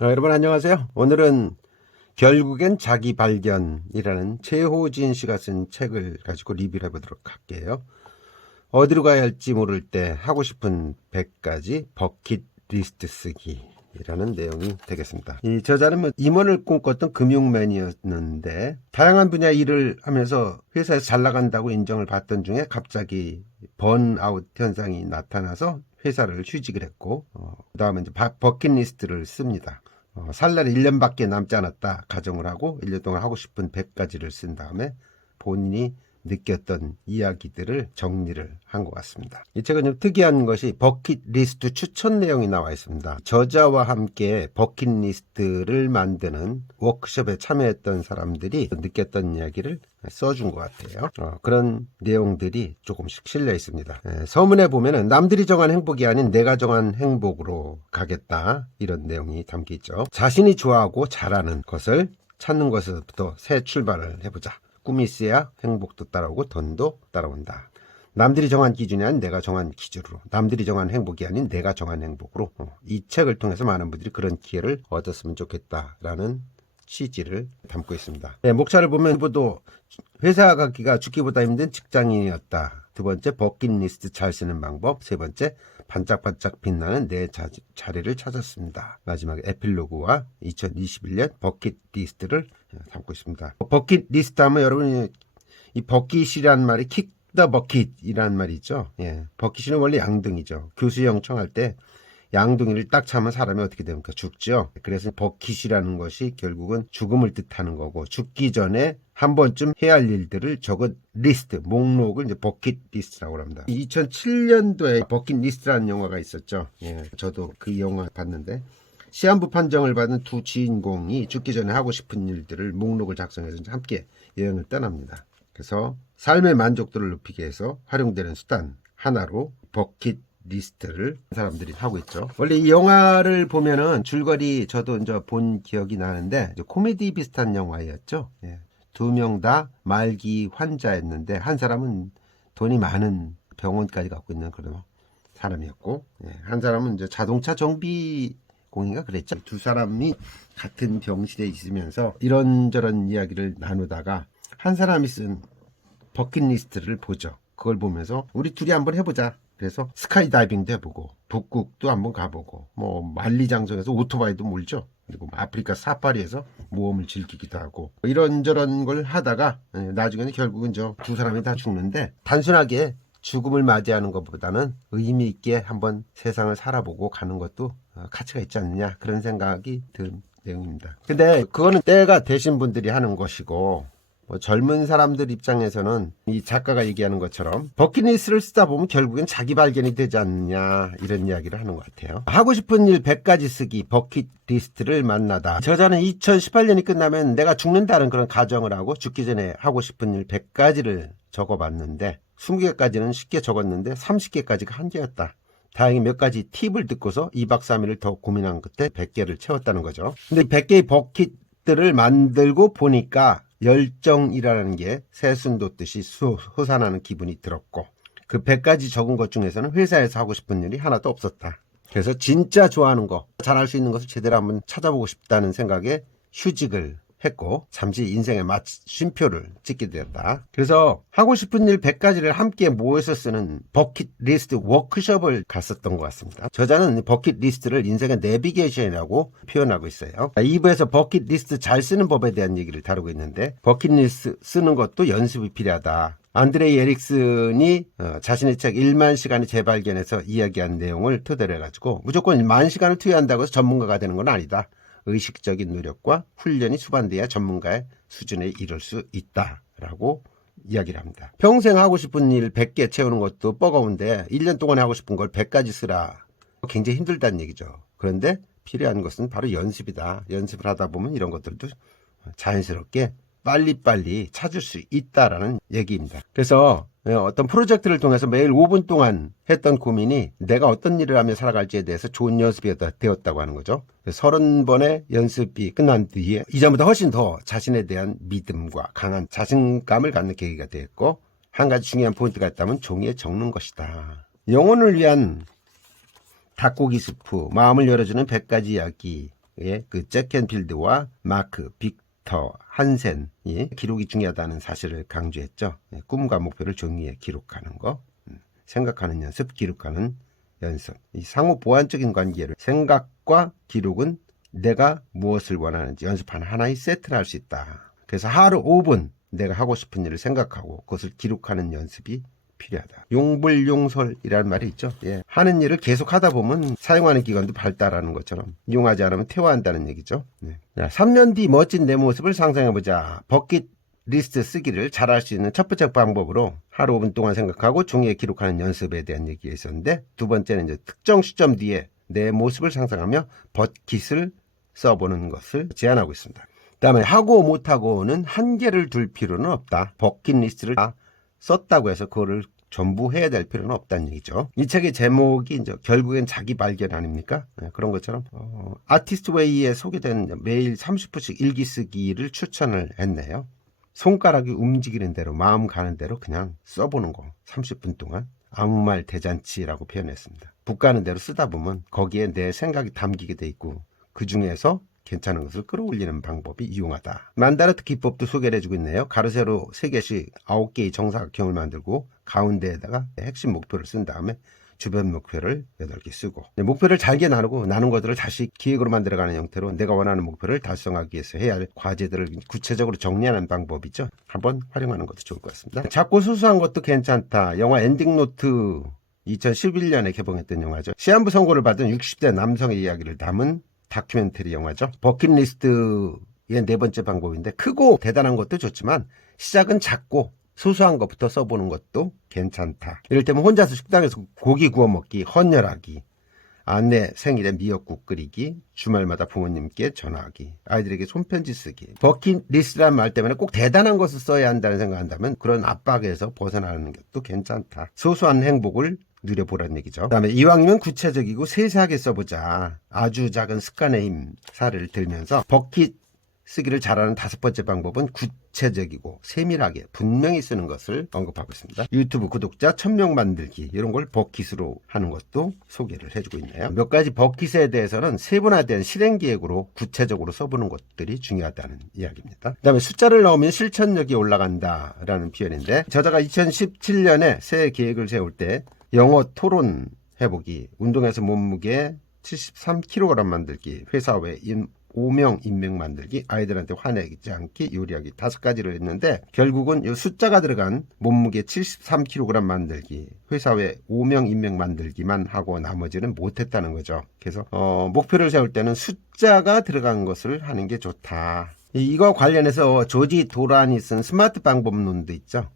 여러분 안녕하세요. 오늘은 결국엔 자기 발견이라는 최호진 씨가 쓴 책을 가지고 리뷰를 해보도록 할게요. 어디로 가야 할지 모를 때 하고 싶은 100가지 버킷리스트 쓰기라는 내용이 되겠습니다. 이 저자는 임원을 꿈꿨던 금융맨이었는데 다양한 분야 일을 하면서 회사에서 잘 나간다고 인정을 받던 중에 갑자기 번아웃 현상이 나타나서 회사를 휴직을 했고 그 다음에 이제 버킷리스트를 씁니다. 살 날이 1년밖에 남지 않았다 가정을 하고 1년 동안 하고 싶은 100가지를 쓴 다음에 본인이 느꼈던 이야기들을 정리를 한 것 같습니다. 이 책은 좀 특이한 것이 버킷리스트 추천 내용이 나와 있습니다. 저자와 함께 버킷리스트를 만드는 워크숍에 참여했던 사람들이 느꼈던 이야기를 써준 것 같아요. 그런 내용들이 조금씩 실려 있습니다. 서문에 보면은 남들이 정한 행복이 아닌 내가 정한 행복으로 가겠다 이런 내용이 담겨 있죠. 자신이 좋아하고 잘하는 것을 찾는 것에서부터 새 출발을 해보자. 꿈이 있어야 행복도 따라오고 돈도 따라온다. 남들이 정한 기준이 아닌 내가 정한 기준으로, 남들이 정한 행복이 아닌 내가 정한 행복으로, 이 책을 통해서 많은 분들이 그런 기회를 얻었으면 좋겠다라는 취지를 담고 있습니다. 목차를 보면 후보도 회사 가기가 죽기보다 힘든 직장인이었다. 두 번째, 버킷리스트 잘 쓰는 방법. 세 번째, 반짝반짝 빛나는 내 자리를 찾았습니다. 마지막에 에필로그와 2021년 버킷리스트를 담고 있습니다. 버킷리스트 하면 여러분이 이 버킷이란 말이 킥 더 버킷이란 말이 있죠. 버킷은 원래 양등이죠. 교수형 청할 때 양둥이를 딱 차면 사람이 어떻게 됩니까? 죽죠. 그래서 버킷이라는 것이 결국은 죽음을 뜻하는 거고, 죽기 전에 한 번쯤 해야 할 일들을 적은 리스트, 목록을 이제 버킷 리스트라고 합니다. 2007년도에 버킷 리스트라는 영화가 있었죠. 저도 그 영화 봤는데, 시한부 판정을 받은 두 주인공이 죽기 전에 하고 싶은 일들을 목록을 작성해서 함께 여행을 떠납니다. 그래서 삶의 만족도를 높이기 위해서 활용되는 수단 하나로 버킷 리스트를 사람들이 하고 있죠. 원래 이 영화를 보면은 줄거리 저도 이제 본 기억이 나는데 코미디 비슷한 영화였죠. 두 명 다 말기 환자였는데 한 사람은 돈이 많은 병원까지 갖고 있는 그런 사람이었고, 한 사람은 이제 자동차 정비공인가 그랬죠. 두 사람이 같은 병실에 있으면서 이런저런 이야기를 나누다가 한 사람이 쓴 버킷리스트를 보죠. 그걸 보면서 우리 둘이 한번 해보자. 그래서 스카이다이빙도 해보고 북극도 한번 가보고 뭐 만리장성에서 오토바이도 몰죠. 그리고 아프리카 사파리에서 모험을 즐기기도 하고 이런저런 걸 하다가 나중에는 결국은 저 두 사람이 다 죽는데, 단순하게 죽음을 맞이하는 것보다는 의미 있게 한번 세상을 살아보고 가는 것도 가치가 있지 않느냐, 그런 생각이 든 내용입니다. 근데 그거는 때가 되신 분들이 하는 것이고, 젊은 사람들 입장에서는 이 작가가 얘기하는 것처럼 버킷리스트를 쓰다 보면 결국엔 자기 발견이 되지 않느냐, 이런 이야기를 하는 것 같아요. 하고 싶은 일 100가지 쓰기, 버킷리스트를 만나다. 저자는 2018년이 끝나면 내가 죽는다는 그런 가정을 하고 죽기 전에 하고 싶은 일 100가지를 적어봤는데 20개까지는 쉽게 적었는데 30개까지가 한계였다. 다행히 몇 가지 팁을 듣고서 2박 3일을 더 고민한 끝에 100개를 채웠다는 거죠. 근데 100개의 버킷들을 만들고 보니까 열정이라는 게 새순 돋듯이 솟아나는 기분이 들었고, 그 100가지 적은 것 중에서는 회사에서 하고 싶은 일이 하나도 없었다. 그래서 진짜 좋아하는 거, 잘할 수 있는 것을 제대로 한번 찾아보고 싶다는 생각에 휴직을 했고 잠시 인생의 마침표를 찍게 되었다. 그래서 하고 싶은 일 100가지를 함께 모여서 쓰는 버킷리스트 워크숍을 갔었던 것 같습니다. 저자는 버킷리스트를 인생의 내비게이션이라고 표현하고 있어요. 2부에서 버킷리스트 잘 쓰는 법에 대한 얘기를 다루고 있는데, 버킷리스트 쓰는 것도 연습이 필요하다. 안드레이 에릭슨이 자신의 책 1만 시간의 재발견에서 이야기한 내용을 토대로 해가지고 무조건 1만 시간을 투여한다고 해서 전문가가 되는 건 아니다. 의식적인 노력과 훈련이 수반돼야 전문가의 수준에 이를 수 있다라고 이야기를 합니다. 평생 하고 싶은 일 100개 채우는 것도 뻐거운데 1년 동안에 하고 싶은 걸 100가지 쓰라. 굉장히 힘들다는 얘기죠. 그런데 필요한 것은 바로 연습이다. 연습을 하다 보면 이런 것들도 자연스럽게 빨리빨리 찾을 수 있다라는 얘기입니다. 그래서 어떤 프로젝트를 통해서 매일 5분 동안 했던 고민이 내가 어떤 일을 하며 살아갈지에 대해서 좋은 연습이 되었다고 하는 거죠. 30번의 연습이 끝난 뒤에 이전보다 훨씬 더 자신에 대한 믿음과 강한 자신감을 갖는 계기가 되었고, 한 가지 중요한 포인트가 있다면 종이에 적는 것이다. 영혼을 위한 닭고기 스프, 마음을 열어주는 100가지 이야기, 그 잭켄필드와 마크 빅터 한센이 기록이 중요하다는 사실을 강조했죠. 꿈과 목표를 종이에 기록하는 거, 생각하는 연습, 기록하는 연습. 이 상호 보완적인 관계를 생각과 기록은 내가 무엇을 원하는지 연습하는 하나의 세트를 할 수 있다. 그래서 하루 5분 내가 하고 싶은 일을 생각하고 그것을 기록하는 연습이 필요하다. 용불용설이라는 말이 있죠. 예. 하는 일을 계속 하다 보면 사용하는 기관도 발달하는 것처럼 이용하지 않으면 퇴화한다는 얘기죠. 네. 자, 3년 뒤 멋진 내 모습을 상상해보자. 버킷 리스트 쓰기를 잘할 수 있는 첫 번째 방법으로 하루 5분 동안 생각하고 종이에 기록하는 연습에 대한 얘기가 있었는데, 두 번째는 이제 특정 시점 뒤에 내 모습을 상상하며 버킷을 써보는 것을 제안하고 있습니다. 그 다음에 하고 못하고는 한계를 둘 필요는 없다. 버킷리스트를 다 썼다고 해서 그거를 전부 해야 될 필요는 없다는 얘기죠. 이 책의 제목이 이제 결국엔 자기 발견 아닙니까? 네, 그런 것처럼 아티스트 웨이에 소개된 매일 30분씩 일기 쓰기를 추천을 했네요. 손가락이 움직이는 대로 마음 가는 대로 그냥 써보는 거. 30분 동안 아무 말 대잔치라고 표현했습니다. 붓 가는 대로 쓰다 보면 거기에 내 생각이 담기게 돼 있고 그 중에서 괜찮은 것을 끌어올리는 방법이 유용하다. 만다르트 기법도 소개를 해주고 있네요. 가로세로 3개씩 9개의 정사각형을 만들고 가운데에다가 핵심 목표를 쓴 다음에 주변 목표를 8개 쓰고, 목표를 잘게 나누고 나눈 것들을 다시 기획으로 만들어가는 형태로 내가 원하는 목표를 달성하기 위해서 해야 할 과제들을 구체적으로 정리하는 방법이죠. 한번 활용하는 것도 좋을 것 같습니다. 작고 소소한 것도 괜찮다. 영화 엔딩노트 2011년에 개봉했던 영화죠. 시한부 선고를 받은 60대 남성의 이야기를 담은 다큐멘터리 영화죠. 버킷리스트의 4번째 방법인데, 크고 대단한 것도 좋지만 시작은 작고 소소한 것부터 써보는 것도 괜찮다. 이를테면 혼자서 식당에서 고기 구워 먹기, 헌혈하기, 아내 생일에 미역국 끓이기, 주말마다 부모님께 전화하기, 아이들에게 손편지 쓰기. 버킷리스트라는 말 때문에 꼭 대단한 것을 써야 한다는 생각한다면 그런 압박에서 벗어나는 것도 괜찮다. 소소한 행복을 누려보라는 얘기죠. 그 다음에 이왕이면 구체적이고 세세하게 써보자. 아주 작은 습관의 힘 사례를 들면서 버킷 쓰기를 잘하는 5번째 방법은 구체적이고 세밀하게 분명히 쓰는 것을 언급하고 있습니다. 유튜브 구독자 1000명 만들기, 이런 걸 버킷으로 하는 것도 소개를 해주고 있네요. 몇 가지 버킷에 대해서는 세분화된 실행 계획으로 구체적으로 써보는 것들이 중요하다는 이야기입니다. 그 다음에 숫자를 넣으면 실천력이 올라간다 라는 표현인데, 저자가 2017년에 새 계획을 세울 때 영어 토론 해보기, 운동에서 몸무게 73kg 만들기, 회사 외 5명 인맥 만들기, 아이들한테 화내지 않기, 요리하기, 5가지를 했는데 결국은 이 숫자가 들어간 몸무게 73kg 만들기, 회사 외 5명 인맥 만들기만 하고 나머지는 못했다는 거죠. 그래서 목표를 세울 때는 숫자가 들어간 것을 하는 게 좋다. 이거 관련해서 조지 도란이 쓴 스마트 방법론도 있죠.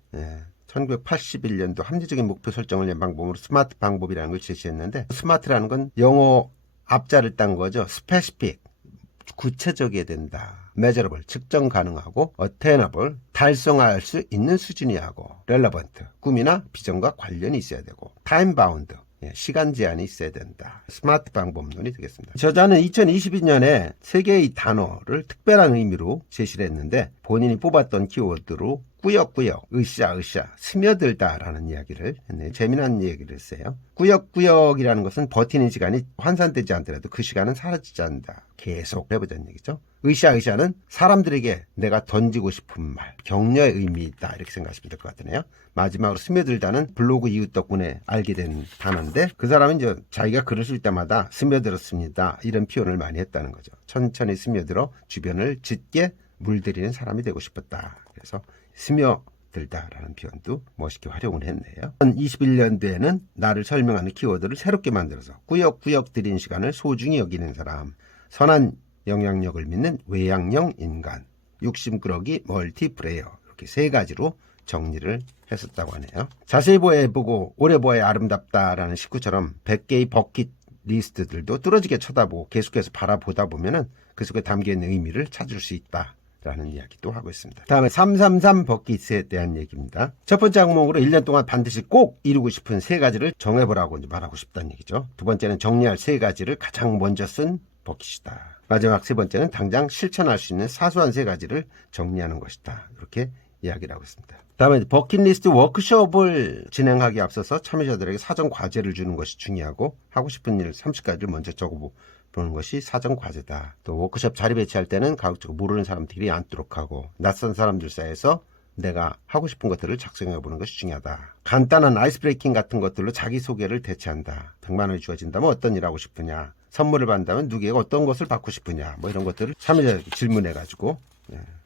1981년도 합리적인 목표 설정을 위한 방법으로 스마트 방법이라는 걸 제시했는데, 스마트라는 건 영어 앞자를 딴 거죠. 스페시픽, 구체적이어야 된다. measurable, 측정 가능하고, attainable, 달성할 수 있는 수준이야 하고, relevant, 꿈이나 비전과 관련이 있어야 되고, time bound, 시간 제한이 있어야 된다. 스마트 방법론이 되겠습니다. 저자는 2022년에 3개의 단어를 특별한 의미로 제시를 했는데, 본인이 뽑았던 키워드로 꾸역꾸역, 으쌰으쌰, 스며들다라는 이야기를 했네요. 재미난 얘기를 했어요. 꾸역꾸역이라는 것은 버티는 시간이 환산되지 않더라도 그 시간은 사라지지 않는다. 계속 해보자는 얘기죠. 으쌰으쌰는 사람들에게 내가 던지고 싶은 말, 격려의 의미 있다, 이렇게 생각하시면 될 것 같으네요. 마지막으로 스며들다는 블로그 이웃 덕분에 알게 된 단어인데, 그 사람은 이제 자기가 글을 쓸 때마다 스며들었습니다, 이런 표현을 많이 했다는 거죠. 천천히 스며들어 주변을 짙게 물들이는 사람이 되고 싶었다. 그래서 스며들다라는 표현도 멋있게 활용을 했네요. 2021년도에는 나를 설명하는 키워드를 새롭게 만들어서 꾸역꾸역 들인 시간을 소중히 여기는 사람, 선한 영향력을 믿는 외향형 인간, 욕심꾸러기 멀티플레이어, 이렇게 3가지로 정리를 했었다고 하네요. 자세히 보고 오래 보아야 아름답다라는 식구처럼 100개의 버킷 리스트들도 뚫어지게 쳐다보고 계속해서 바라보다 보면은 그 속에 담겨있는 의미를 찾을 수 있다 라는 이야기도 하고 있습니다. 다음에 333 버킷에 대한 얘기입니다. 첫 번째 항목으로 1년 동안 반드시 꼭 이루고 싶은 3가지를 정해보라고 말하고 싶다는 얘기죠. 두 번째는 정리할 3가지를 가장 먼저 쓴 버킷이다. 마지막 3번째는 당장 실천할 수 있는 사소한 3가지를 정리하는 것이다. 이렇게 이야기를 하고 있습니다. 다음에 버킷리스트 워크숍을 진행하기에 앞서서 참여자들에게 사전 과제를 주는 것이 중요하고, 하고 싶은 일 30가지를 먼저 보는 것이 사전 과제다. 또 워크숍 자리 배치할 때는 가급적 모르는 사람들이 앉도록 하고 낯선 사람들 사이에서 내가 하고 싶은 것들을 작성해 보는 것이 중요하다. 간단한 아이스 브레이킹 같은 것들로 자기소개를 대체한다. 100만 원이 주어진다면 어떤 일 하고 싶으냐, 선물을 받는다면 누구에게 어떤 것을 받고 싶으냐, 뭐 이런 것들을 참여자에게 질문해 가지고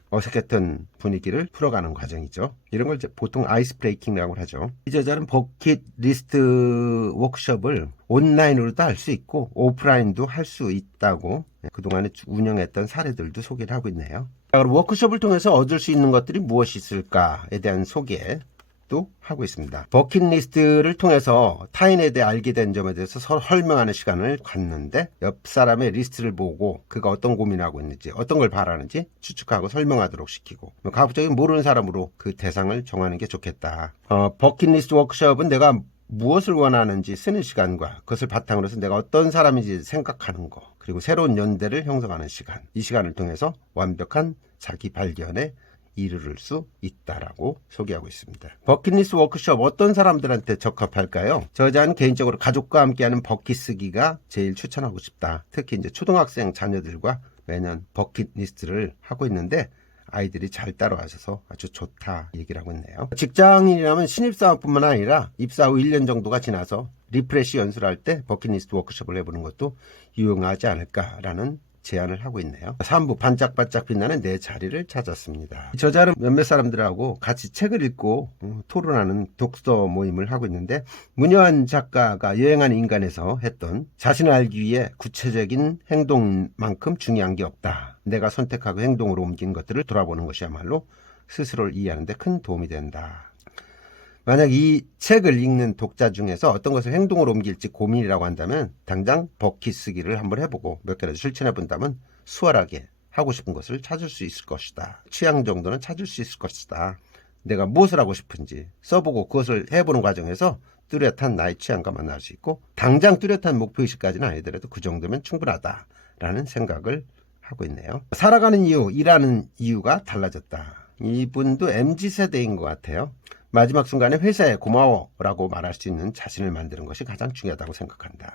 어색했던 분위기를 풀어가는 과정이죠. 이런 걸 이제 보통 아이스 브레이킹이라고 하죠. 이 저자는 버킷리스트 워크숍을 온라인으로도 할 수 있고 오프라인도 할 수 있다고 그동안에 운영했던 사례들도 소개를 하고 있네요. 자, 그럼 워크숍을 통해서 얻을 수 있는 것들이 무엇이 있을까에 대한 소개도 하고 있습니다. 버킷리스트를 통해서 타인에 대해 알게 된 점에 대해서 서로 설명하는 시간을 갖는데 옆 사람의 리스트를 보고 그가 어떤 고민하고 있는지 어떤 걸 바라는지 추측하고 설명하도록 시키고 가급적인 모르는 사람으로 그 대상을 정하는 게 좋겠다. 버킷리스트 워크숍은 내가 무엇을 원하는지 쓰는 시간과 그것을 바탕으로 해서 내가 어떤 사람인지 생각하는 거, 그리고 새로운 연대를 형성하는 시간, 이 시간을 통해서 완벽한 자기 발견에 이르를 수 있다라고 소개하고 있습니다. 버킷리스트 워크숍 어떤 사람들한테 적합할까요? 저자는 개인적으로 가족과 함께하는 버킷 쓰기가 제일 추천하고 싶다. 특히 이제 초등학생 자녀들과 매년 버킷리스트를 하고 있는데 아이들이 잘 따라와셔서 아주 좋다 얘기를 하고 있네요. 직장인이라면 신입사원뿐만 아니라 입사 후 1년 정도가 지나서 리프레시 연수를 할 때 버킷리스트 워크숍을 해보는 것도 유용하지 않을까라는 제안을 하고 있네요. 3부 반짝반짝 빛나는 내 자리를 찾았습니다. 저자는 몇몇 사람들하고 같이 책을 읽고 토론하는 독서 모임을 하고 있는데 문여한 작가가 여행하는 인간에서 했던 자신을 알기 위해 구체적인 행동만큼 중요한 게 없다. 내가 선택하고 행동으로 옮긴 것들을 돌아보는 것이야말로 스스로를 이해하는 데 큰 도움이 된다. 만약 이 책을 읽는 독자 중에서 어떤 것을 행동으로 옮길지 고민이라고 한다면 당장 버킷 쓰기를 한번 해보고 몇 개라도 실천해 본다면 수월하게 하고 싶은 것을 찾을 수 있을 것이다. 취향 정도는 찾을 수 있을 것이다. 내가 무엇을 하고 싶은지 써보고 그것을 해보는 과정에서 뚜렷한 나의 취향과 만날 수 있고 당장 뚜렷한 목표의식까지는 아니더라도 그 정도면 충분하다라는 생각을 하고 있네요. 살아가는 이유, 일하는 이유가 달라졌다. 이분도 MZ세대인 것 같아요. 마지막 순간에 회사에 고마워라고 말할 수 있는 자신을 만드는 것이 가장 중요하다고 생각한다.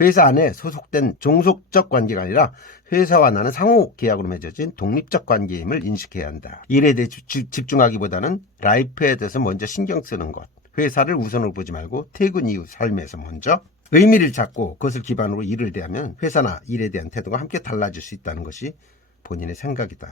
회사 안에 소속된 종속적 관계가 아니라 회사와 나는 상호 계약으로 맺어진 독립적 관계임을 인식해야 한다. 일에 대해 집중하기보다는 라이프에 대해서 먼저 신경 쓰는 것. 회사를 우선으로 보지 말고 퇴근 이후 삶에서 먼저 의미를 찾고 그것을 기반으로 일을 대하면 회사나 일에 대한 태도가 함께 달라질 수 있다는 것이 본인의 생각이다.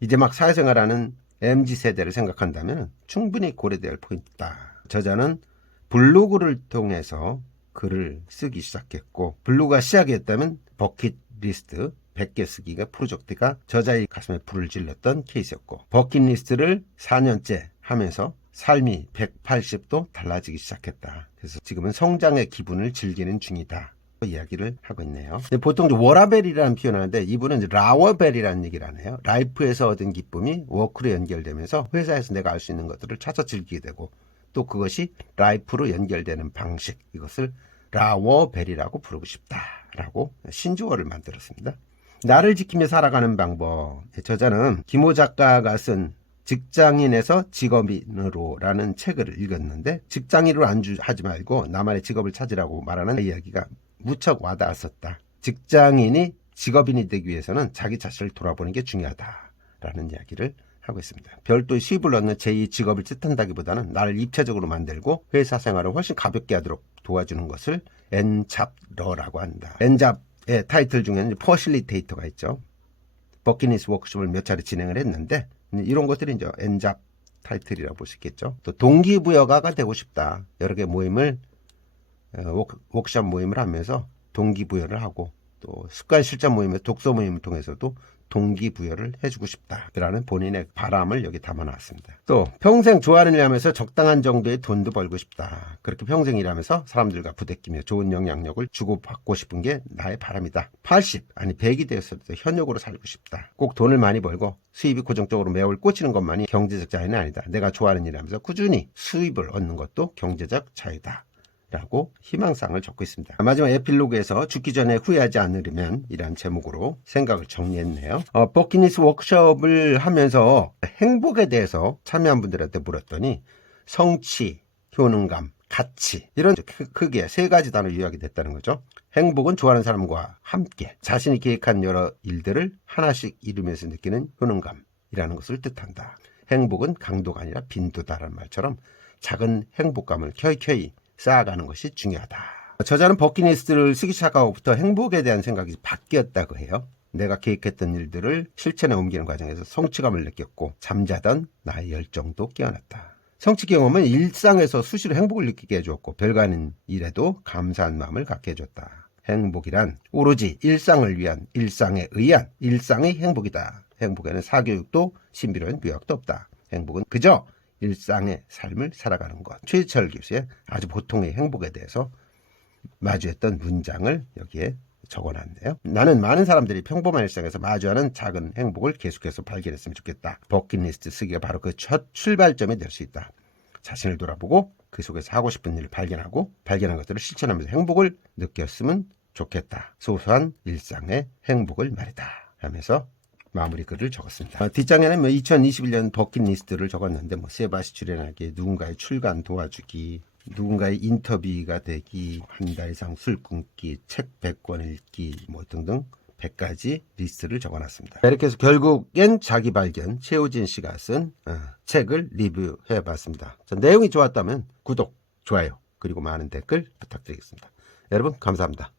이제 막 사회생활하는 MZ세대를 생각한다면 충분히 고려될 포인트다. 저자는 블로그를 통해서 글을 쓰기 시작했고 블로그가 시작이었다면 버킷리스트 100개 쓰기가 프로젝트가 저자의 가슴에 불을 질렀던 케이스였고 버킷리스트를 4년째 하면서 삶이 180도 달라지기 시작했다. 그래서 지금은 성장의 기분을 즐기는 중이다. 이야기를 하고 있네요. 보통 워라벨이라는 표현을 하는데 이분은 라워벨이라는 얘기를 하네요. 라이프에서 얻은 기쁨이 워크로 연결되면서 회사에서 내가 알 수 있는 것들을 찾아 즐기게 되고 또 그것이 라이프로 연결되는 방식, 이것을 라워벨이라고 부르고 싶다라고 신조어를 만들었습니다. 나를 지키며 살아가는 방법. 저자는 김호 작가가 쓴 직장인에서 직업인으로 라는 책을 읽었는데 직장인으로 하지 말고 나만의 직업을 찾으라고 말하는 이야기가 무척 와닿았었다. 직장인이 직업인이 되기 위해서는 자기 자신을 돌아보는 게 중요하다라는 이야기를 하고 있습니다. 별도의 수입을 얻는 제2 직업을 뜻한다기보다는 나를 입체적으로 만들고 회사 생활을 훨씬 가볍게 하도록 도와주는 것을 엔잡러라고 한다. 엔잡의 타이틀 중에는 퍼실리테이터가 있죠. 버킷리스트 워크숍을 몇 차례 진행을 했는데 이런 것들이 이제 엔잡 타이틀이라고 볼 수 있겠죠. 또 동기부여가가 되고 싶다. 여러 개 모임을 워크숍 모임을 하면서 동기부여를 하고 또 습관 실천 모임에서 독서 모임을 통해서도 동기부여를 해주고 싶다라는 본인의 바람을 여기 담아놨습니다. 또 평생 좋아하는 일 하면서 적당한 정도의 돈도 벌고 싶다. 그렇게 평생 일하면서 사람들과 부대끼며 좋은 영향력을 주고받고 싶은 게 나의 바람이다. 80 아니 100이 되어서도 현역으로 살고 싶다. 꼭 돈을 많이 벌고 수입이 고정적으로 매월 꽂히는 것만이 경제적 자유는 아니다. 내가 좋아하는 일 하면서 꾸준히 수입을 얻는 것도 경제적 자유다. 라고 희망사항을 적고 있습니다. 마지막 에필로그에서 죽기 전에 후회하지 않으려면 이란 제목으로 생각을 정리했네요. 버킷리스트 워크숍을 하면서 행복에 대해서 참여한 분들한테 물었더니 성취, 효능감, 같이 이런 크게 세 가지 단어로 요약이 됐다는 거죠. 행복은 좋아하는 사람과 함께 자신이 계획한 여러 일들을 하나씩 이루면서 느끼는 효능감이라는 것을 뜻한다. 행복은 강도가 아니라 빈도다라는 말처럼 작은 행복감을 켜이켜이 쌓아가는 것이 중요하다. 저자는 버킷리스트를 쓰기 시작하고부터 행복에 대한 생각이 바뀌었다고 해요. 내가 계획했던 일들을 실천에 옮기는 과정에서 성취감을 느꼈고 잠자던 나의 열정도 깨어났다. 성취 경험은 일상에서 수시로 행복을 느끼게 해주었고 별거 아닌 일에도 감사한 마음을 갖게 해줬다. 행복이란 오로지 일상을 위한, 일상에 의한 일상의 행복이다. 행복에는 사교육도 신비로운 묘약도 없다. 행복은 그저 일상의 삶을 살아가는 것. 최희철 교수의 아주 보통의 행복에 대해서 마주했던 문장을 여기에 적어놨네요. 나는 많은 사람들이 평범한 일상에서 마주하는 작은 행복을 계속해서 발견했으면 좋겠다. 버킷리스트 쓰기가 바로 그 첫 출발점이 될 수 있다. 자신을 돌아보고 그 속에서 하고 싶은 일을 발견하고 발견한 것들을 실천하면서 행복을 느꼈으면 좋겠다. 소소한 일상의 행복을 말이다. 하면서 마무리 글을 적었습니다. 뒷장에는 2021년 버킷리스트를 적었는데 세바시 출연하기, 누군가의 출간 도와주기, 누군가의 인터뷰가 되기, 한 달 이상 술 끊기, 책 100권 읽기 등등 100가지 리스트를 적어놨습니다. 이렇게 해서 결국엔 자기 발견, 최호진 씨가 쓴 책을 리뷰해봤습니다. 내용이 좋았다면 구독, 좋아요, 그리고 많은 댓글 부탁드리겠습니다. 여러분 감사합니다.